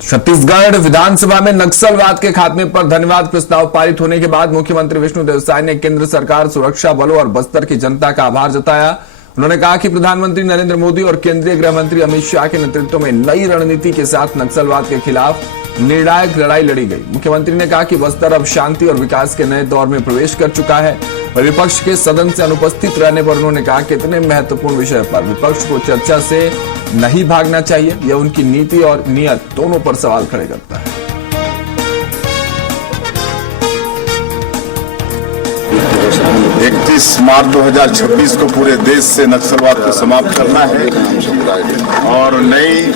छत्तीसगढ़ विधानसभा में नक्सलवाद के खात्मे पर धन्यवाद प्रस्ताव पारित होने के बाद मुख्यमंत्री विष्णुदेव साय ने केंद्र सरकार, सुरक्षा बलों और बस्तर की जनता का आभार जताया। उन्होंने कहा कि प्रधानमंत्री नरेंद्र मोदी और केंद्रीय गृह मंत्री अमित शाह के नेतृत्व में नई रणनीति के साथ नक्सलवाद के खिलाफ निर्णायक लड़ाई लड़ी गई। मुख्यमंत्री ने कहा कि बस्तर अब शांति और विकास के नए दौर में प्रवेश कर चुका है। और विपक्ष के सदन से अनुपस्थित रहने पर उन्होंने कहा कि इतने महत्वपूर्ण विषय पर विपक्ष को चर्चा से नहीं भागना चाहिए। यह उनकी नीति और नियत दोनों पर सवाल खड़े करता है। 31 मार्च 2026 को पूरे देश से नक्सलवाद को समाप्त करना है और नई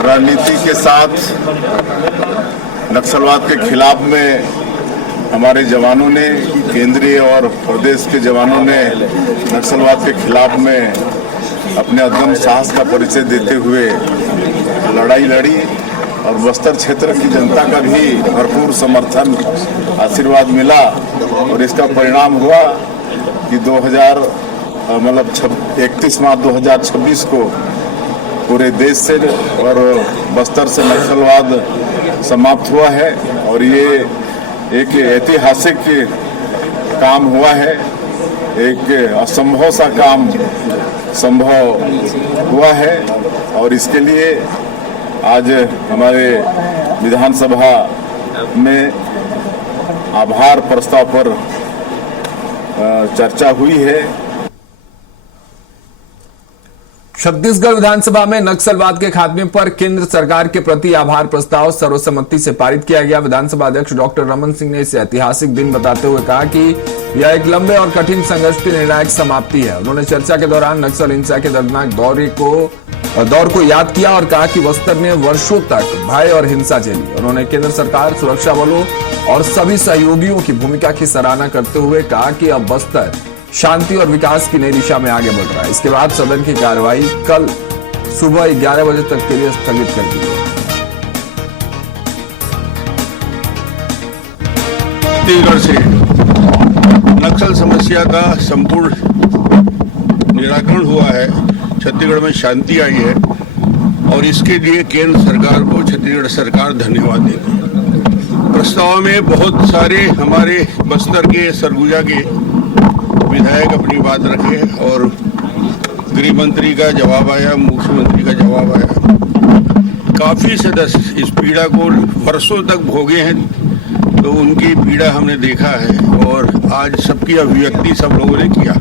रणनीति के साथ नक्सलवाद के खिलाफ में हमारे जवानों ने, केंद्रीय और प्रदेश के जवानों ने नक्सलवाद के खिलाफ में अपने अदम्य साहस का परिचय देते हुए लड़ाई लड़ी और बस्तर क्षेत्र की जनता का भी भरपूर समर्थन, आशीर्वाद मिला और इसका परिणाम हुआ कि 31 मार्च 2026 को पूरे देश से और बस्तर से नक्सलवाद समाप्त हुआ है और ये एक ऐतिहासिक काम हुआ है। एक असंभव सा काम संभव हुआ है और इसके लिए आज हमारे विधानसभा में आभार प्रस्ताव पर चर्चा हुई है। छत्तीसगढ़ विधानसभा में नक्सलवाद के खात्मे पर केंद्र सरकार के प्रति आभार प्रस्ताव सर्वसम्मति से पारित किया गया। विधानसभा अध्यक्ष डॉक्टर रमन सिंह ने इसे ऐतिहासिक दिन बताते हुए कहा कि यह एक लंबे और कठिन संघर्ष की निर्णायक समाप्ति है। उन्होंने चर्चा के दौरान नक्सल हिंसा के दर्दनाक दौर को याद किया और कहा कि बस्तर ने वर्षों तक भय और हिंसा झेली। उन्होंने केंद्र सरकार, सुरक्षा बलों और सभी सहयोगियों की भूमिका की सराहना करते हुए कहा कि अब बस्तर शांति और विकास की नई दिशा में आगे बढ़ रहा है। इसके बाद सदन की कार्यवाही कल सुबह 11 बजे तक के लिए स्थगित कर दी गई। छत्तीसगढ़ से नक्सल समस्या का संपूर्ण निराकरण हुआ है, छत्तीसगढ़ में शांति आई है और इसके लिए केंद्र सरकार को छत्तीसगढ़ सरकार धन्यवाद देती है। प्रस्ताव में बहुत सारे हमारे बस्तर के, सरगुजा के विधायक अपनी बात रखे और गृह मंत्री का जवाब आया, मुख्यमंत्री का जवाब आया। काफी सदस्य इस पीड़ा को वर्षों तक भोगे हैं, तो उनकी पीड़ा हमने देखा है और आज सबकी अभिव्यक्ति सब लोगों ने किया।